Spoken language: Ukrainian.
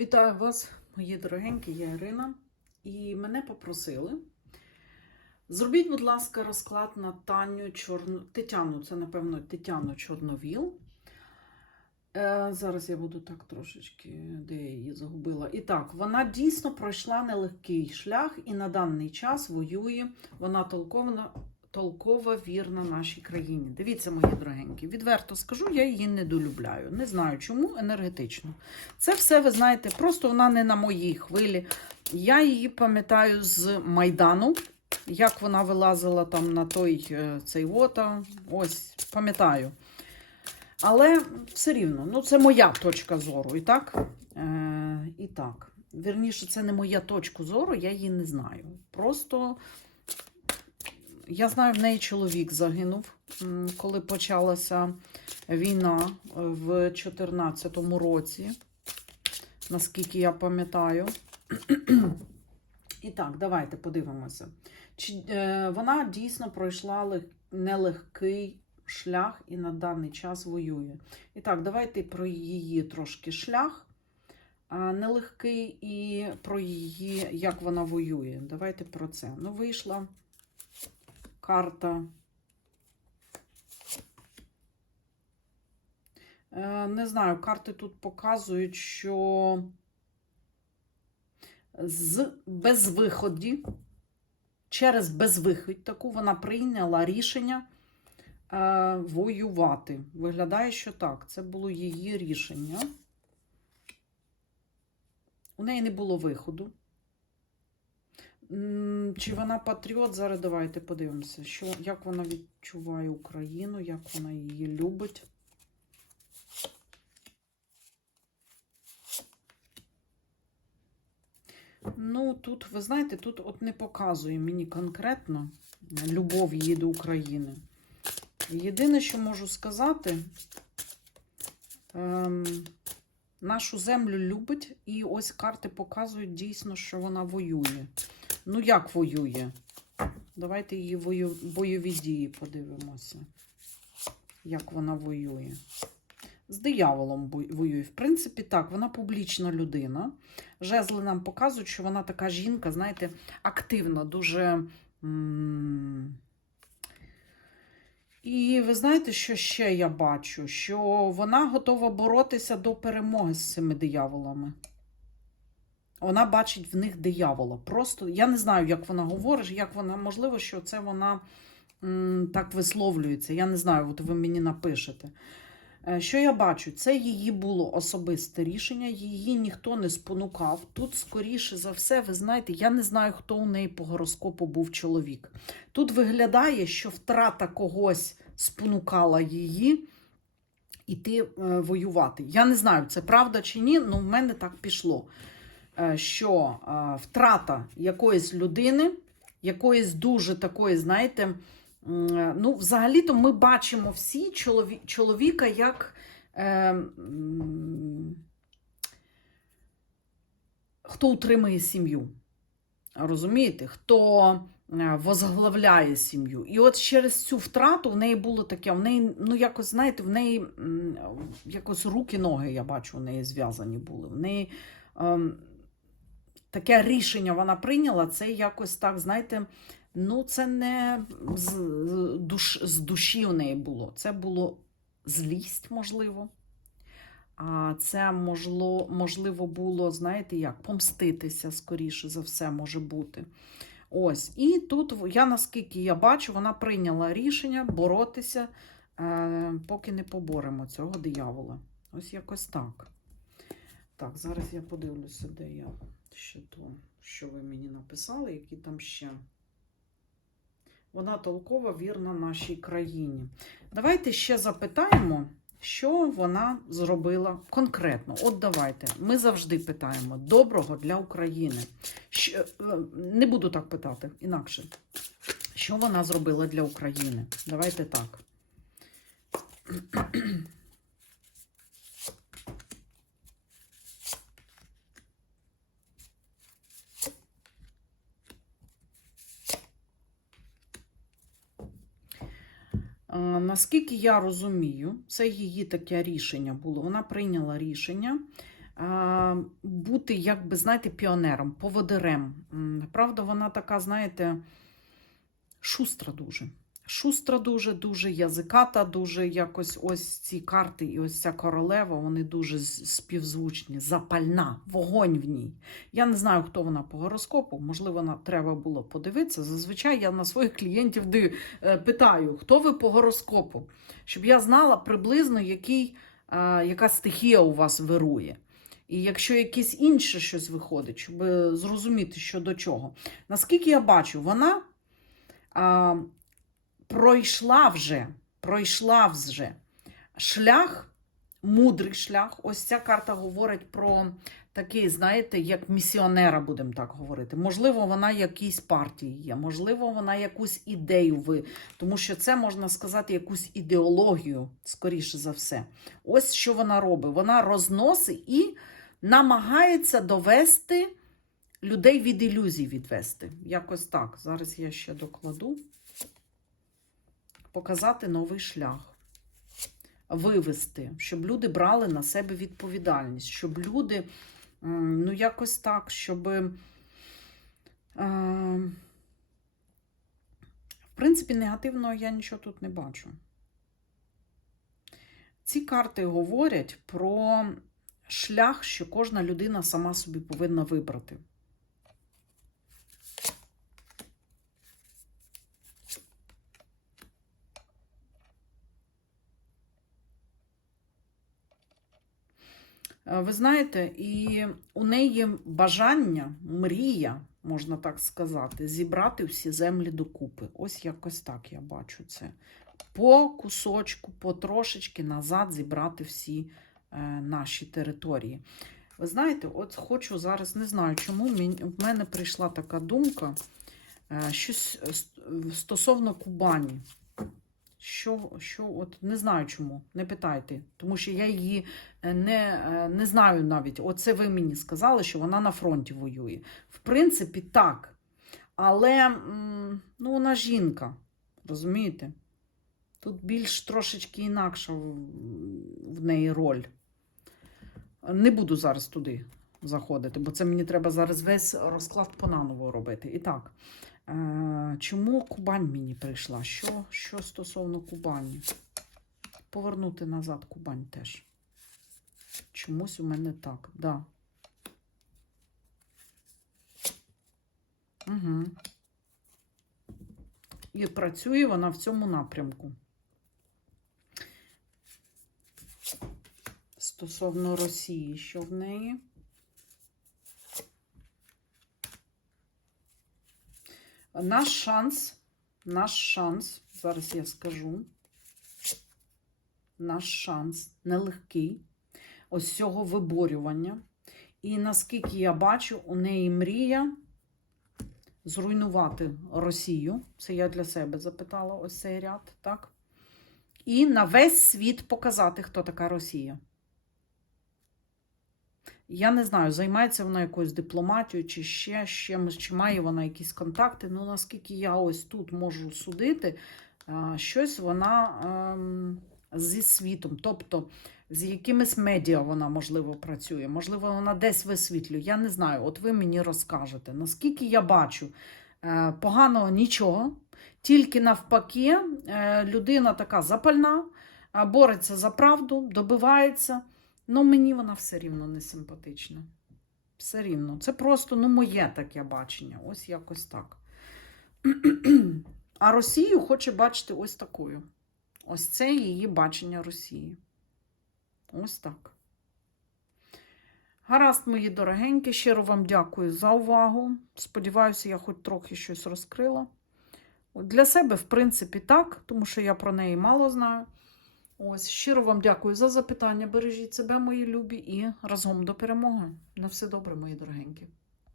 Вітаю вас, мої дорогенькі, я Ірина. І мене попросили. Зробіть, будь ласка, розклад на Таню Чорно... Тетяну, це, напевно, Тетяну Чорновіл. Е, зараз я буду так трошечки, де я її загубила. І так, вона дійсно пройшла нелегкий шлях і на даний час воює. Вона толкована, толкова вірна нашій країні. Дивіться, мої дорогенькі, відверто скажу, я її недолюбляю. Не знаю чому енергетично. Це все, ви знаєте, просто вона не на моїй хвилі. Я її пам'ятаю з Майдану, як вона вилазила там на той е, цей ота. Ось, пам'ятаю. Але все рівно, ну це моя точка зору. І так, е, і так. Вірніше, це не моя точка зору, я її не знаю. Просто я знаю, в неї чоловік загинув, коли почалася війна в 2014 році, наскільки я пам'ятаю. І так, давайте подивимося. Чи, е, вона дійсно пройшла лег- нелегкий шлях і на даний час воює. І так, давайте про її трошки шлях нелегкий і про її, як вона воює. Давайте про це. Ну, вийшла карта. Е, Не знаю, карти тут показують, що з безвиході, через безвихідь таку вона прийняла рішення е, воювати. Виглядає, що так. Це було її рішення. У неї не було виходу. Чи вона патріот? Зараз давайте подивимося, що, як вона відчуває Україну, як вона її любить. Ну, тут, ви знаєте, тут от не показує мені конкретно любов її до України. Єдине, що можу сказати, ем, нашу землю любить, і ось карти показують дійсно, що вона воює. Ну, як воює? Давайте її бойові дії подивимося, як вона воює. З дияволом воює. В принципі, так, вона публічна людина. Жезли нам показують, що вона така жінка, знаєте, активна, дуже. І ви знаєте, що ще я бачу? Що вона готова боротися до перемоги з цими дияволами. Вона бачить в них диявола. Просто я не знаю, як вона говорить, як вона, можливо, що це вона м, так висловлюється. Я не знаю, от ви мені напишете. Е, Що я бачу? Це її було особисте рішення, її ніхто не спонукав. Тут, скоріше за все, ви знаєте, я не знаю, хто у неї по гороскопу був чоловік. Тут виглядає, що втрата когось спонукала її іти е, воювати. Я не знаю, це правда чи ні, але в мене так пішло. Е, Що е, втрата якоїсь людини, якоїсь дуже такої, знаєте, ну, взагалі-то ми бачимо всі чолові- чоловіка як. Е, хто утримує сім'ю. Розумієте, хто е, возглавляє сім'ю. І от через цю втрату в неї було таке, в неї, ну якось, знаєте, в неї якось руки, ноги, я бачу, у неї зв'язані були. В неї ем, таке рішення вона прийняла, це якось так, знаєте, ну це не з, душ, з душі у неї було. Це було злість, можливо. А це можливо, можливо було, знаєте, як помститися, скоріше за все, може бути. Ось. І тут я, наскільки я бачу, вона прийняла рішення боротися, е, поки не поборемо цього диявола. Ось якось так. Так, зараз я подивлюся, де я ще то, що ви мені написали, які там ще. Вона толкова, вірна нашій країні. Давайте ще запитаємо, що вона зробила конкретно. От давайте. Ми завжди питаємо доброго для України. Що, е, не буду так питати, інакше. Що вона зробила для України? Давайте так. Наскільки я розумію, це її таке рішення було. Вона прийняла рішення бути, як би, знаєте, піонером, поводирем. Правда, вона така, знаєте, шустра дуже. Шустра дуже, дуже язиката, дуже якось ось ці карти і ось ця королева, вони дуже співзвучні, запальна, вогонь в ній. Я не знаю, хто вона по гороскопу, можливо, на треба було подивитися. Зазвичай я на своїх клієнтів див- е, питаю, хто ви по гороскопу, щоб я знала приблизно, який, е, яка стихія у вас вирує. І якщо якесь інше щось виходить, щоб е, зрозуміти, що до чого. Наскільки я бачу, вона пройшла вже, пройшла вже шлях, мудрий шлях. Ось ця карта говорить про такий, знаєте, як місіонера, будемо так говорити. Можливо, вона якійсь партії є, можливо, вона якусь ідею ви, тому що це можна сказати якусь ідеологію, скоріше за все. Ось що вона робить. Вона розносить і намагається довести людей від ілюзій відвести. Якось так. Зараз я ще докладу. Показати новий шлях. Вивести, щоб люди брали на себе відповідальність, щоб люди, ну, якось так, щоб. Е, в принципі, негативного я нічого тут не бачу. Ці карти говорять про шлях, що кожна людина сама собі повинна вибрати. Ви знаєте, і у неї бажання, мрія, можна так сказати, зібрати всі землі докупи. Ось якось так я бачу це. По кусочку, по трошечки назад зібрати всі е, наші території. Ви знаєте, от хочу зараз, не знаю, чому в мене прийшла така думка, е, щось стосовно Кубані. Що, що, от не знаю чому, не питайте, тому що я її е, не, е, не знаю навіть. Оце ви мені сказали, що вона на фронті воює. В принципі, так. Але ну, вона жінка, розумієте? Тут більш трошечки інакша в, неї роль. Не буду зараз туди заходити, бо це мені треба зараз весь розклад понаново робити. І так, чому Кубань мені прийшла? Що, що стосовно Кубані? Повернути назад Кубань теж. Чомусь у мене так, да. Угу. І працює вона в цьому напрямку. Стосовно Росії, що в неї? Наш шанс, наш шанс, зараз я скажу. Наш шанс нелегкий ось цього виборювання. І наскільки я бачу, у неї мрія зруйнувати Росію. Це я для себе запитала ось цей ряд, так? І на весь світ показати, хто така Росія. Я не знаю, займається вона якоюсь дипломатією, чи ще чимось, чи має вона якісь контакти. Ну, наскільки я ось тут можу судити, щось вона ем, зі світом, тобто з якимись медіа вона, можливо, працює, можливо, вона десь висвітлює. Я не знаю, от ви мені розкажете. Наскільки я бачу, е, поганого нічого, тільки навпаки, е, людина така запальна, е, бореться за правду, добивається. Ну, мені вона все рівно не симпатична. Все рівно. Це просто ну, моє таке бачення. Ось якось так. А Росію хоче бачити ось такою. Ось це її бачення Росії. Ось так. Гаразд, мої дорогенькі, щиро вам дякую за увагу. Сподіваюся, я хоч трохи щось розкрила. Для себе, в принципі, так, тому що я про неї мало знаю. Ось, щиро вам дякую за запитання. Бережіть себе, мої любі, і разом до перемоги. На все добре, мої дорогенькі.